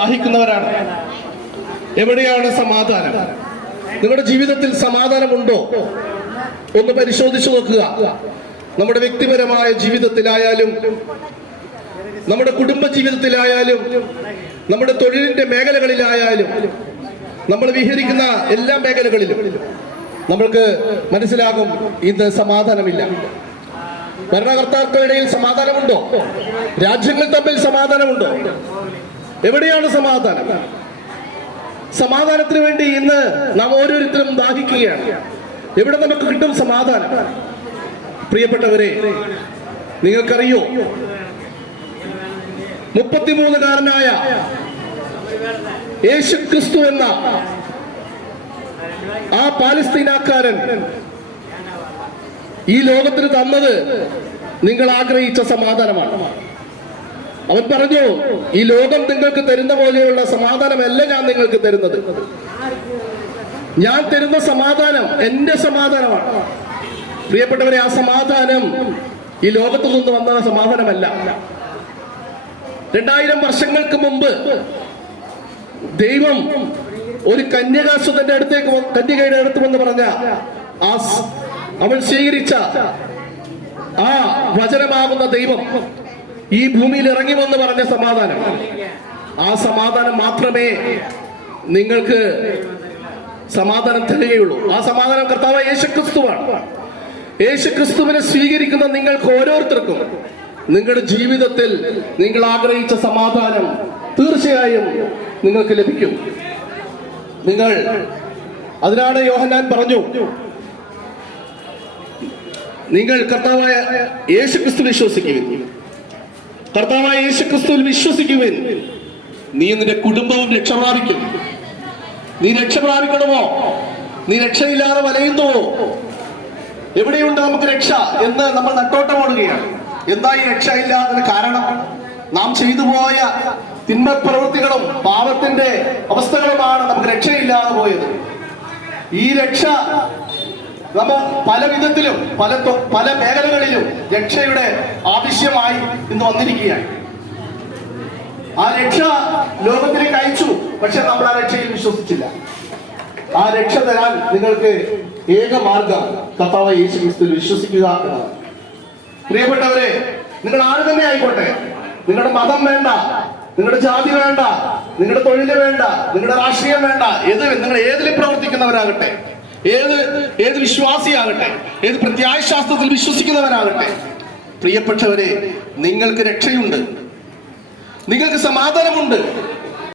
ദാഹിക്കുന്നവരാണ്. എവിടെയാണ് സമാധാനം? നിങ്ങളുടെ ജീവിതത്തിൽ സമാധാനമുണ്ടോ? ഒന്ന് പരിശോധിച്ചു നോക്കുക. നമ്മുടെ വ്യക്തിപരമായ ജീവിതത്തിലായാലും, നമ്മുടെ കുടുംബ ജീവിതത്തിലായാലും, നമ്മുടെ തൊഴിലിന്റെ മേഖലകളിലായാലും, നമ്മൾ വിഹരിക്കുന്ന എല്ലാ മേഖലകളിലും നമ്മൾക്ക് മനസ്സിലാകും ഇന്ന് സമാധാനമില്ല. ഭരണകർത്താക്കളുടെ ഇടയിൽ സമാധാനമുണ്ടോ? രാജ്യങ്ങൾ തമ്മിൽ സമാധാനമുണ്ടോ? എവിടെയാണ് സമാധാനം? സമാധാനത്തിന് വേണ്ടി ഇന്ന് നാം ഓരോരുത്തരും ദാഹിക്കുകയാണ്. എവിടെ നമുക്ക് കിട്ടും സമാധാനം? പ്രിയപ്പെട്ടവരെ, നിങ്ങൾക്കറിയോ 33-കാരനായ യേശുക്രിസ്തു എന്ന ആ പാലസ്തീനക്കാരൻ ഈ ലോകത്തിന് തന്നത് നിങ്ങൾ ആഗ്രഹിച്ച സമാധാനമാണ്. അവൻ പറഞ്ഞു, ഈ ലോകം നിങ്ങൾക്ക് തരുന്ന പോലെയുള്ള സമാധാനമല്ല ഞാൻ നിങ്ങൾക്ക് തരുന്നത്. ഞാൻ തരുന്ന സമാധാനം എന്റെ സമാധാനമാണ്. പ്രിയപ്പെട്ടവരെ, ആ സമാധാനം ഈ ലോകത്തു നിന്ന് വന്ന സമാധാനമല്ല. 2000 വർഷങ്ങൾക്ക് മുമ്പ് ദൈവം ഒരു കന്യകാസുതന്റെ കന്യകയുടെ അടുത്ത് വന്ന് പറഞ്ഞ അവൻ സ്വീകരിച്ച ആ വചനമാകുന്ന ദൈവം ഈ ഭൂമിയിൽ ഇറങ്ങി വന്ന് പറഞ്ഞ സമാധാനം, ആ സമാധാനം മാത്രമേ നിങ്ങൾക്ക് സമാധാനം തരികയുള്ളൂ. ആ സമാധാനം കർത്താവ് യേശുക്രിസ്തുവാണ്. യേശുക്രിസ്തുവിനെ സ്വീകരിക്കുന്ന നിങ്ങൾക്ക് ഓരോരുത്തർക്കും നിങ്ങളുടെ ജീവിതത്തിൽ നിങ്ങൾ ആഗ്രഹിച്ച സമാധാനം തീർച്ചയായും നിങ്ങൾക്ക് ലഭിക്കും. അതിനാണ് യോഹന്നാൻ പറഞ്ഞു, നിങ്ങൾ കർത്താവായ യേശുക്രിസ്തു വിശ്വസിക്കുവിൻ. കർത്താവായ യേശുക്രിസ്തുവിൽ വിശ്വസിക്കുവിൻ, നീ നിന്റെ കുടുംബവും രക്ഷ പ്രാപിക്കും. നീ രക്ഷ പ്രാപിക്കണമോ? നീ രക്ഷയില്ലാതെ വലയുന്നുവോ? എവിടെയുണ്ട് നമുക്ക് രക്ഷ എന്ന് നമ്മൾ നട്ടോട്ടം ഓടുകയാണ്. എന്താ ഈ രക്ഷ ഇല്ലാതിന് കാരണം? നാം ചെയ്തു പോയ തിന്മ പ്രവൃത്തികളും പാപത്തിന്റെ അവസ്ഥകളുമാണ് നമുക്ക് രക്ഷയില്ലാതെ പോയത്. ഈ രക്ഷ നമ്മൾ പല വിധത്തിലും പല മേഖലകളിലും രക്ഷയുടെ ആവശ്യമായി ഇന്ന് വന്നിരിക്കുകയാണ്. ആ രക്ഷ ലോകത്തിലേക്ക് അയച്ചു, പക്ഷെ നമ്മൾ ആ രക്ഷയിൽ വിശ്വസിച്ചില്ല. ആ രക്ഷ തരാൻ നിങ്ങൾക്ക് ഏക മാർഗം കർത്താവായ യേശുക്രിസ്തുവിൽ വിശ്വസിക്കുക എന്നതാണ്. പ്രിയപ്പെട്ടവരെ, നിങ്ങൾ ആര് തന്നെ ആയിക്കോട്ടെ, നിങ്ങളുടെ മതം വേണ്ട, നിങ്ങളുടെ ജാതി വേണ്ട, നിങ്ങളുടെ തൊഴിൽ വേണ്ട, നിങ്ങളുടെ രാഷ്ട്രീയം വേണ്ട, നിങ്ങൾ ഏതിൽ പ്രവർത്തിക്കുന്നവരാകട്ടെ, ഏത് വിശ്വാസിയാകട്ടെ, ഏത് പ്രത്യാശാസ്ത്രത്തിൽ വിശ്വസിക്കുന്നവരാകട്ടെ, പ്രിയപ്പെട്ടവരെ, നിങ്ങൾക്ക് രക്ഷയുണ്ട്, നിങ്ങൾക്ക് സമാധാനമുണ്ട്.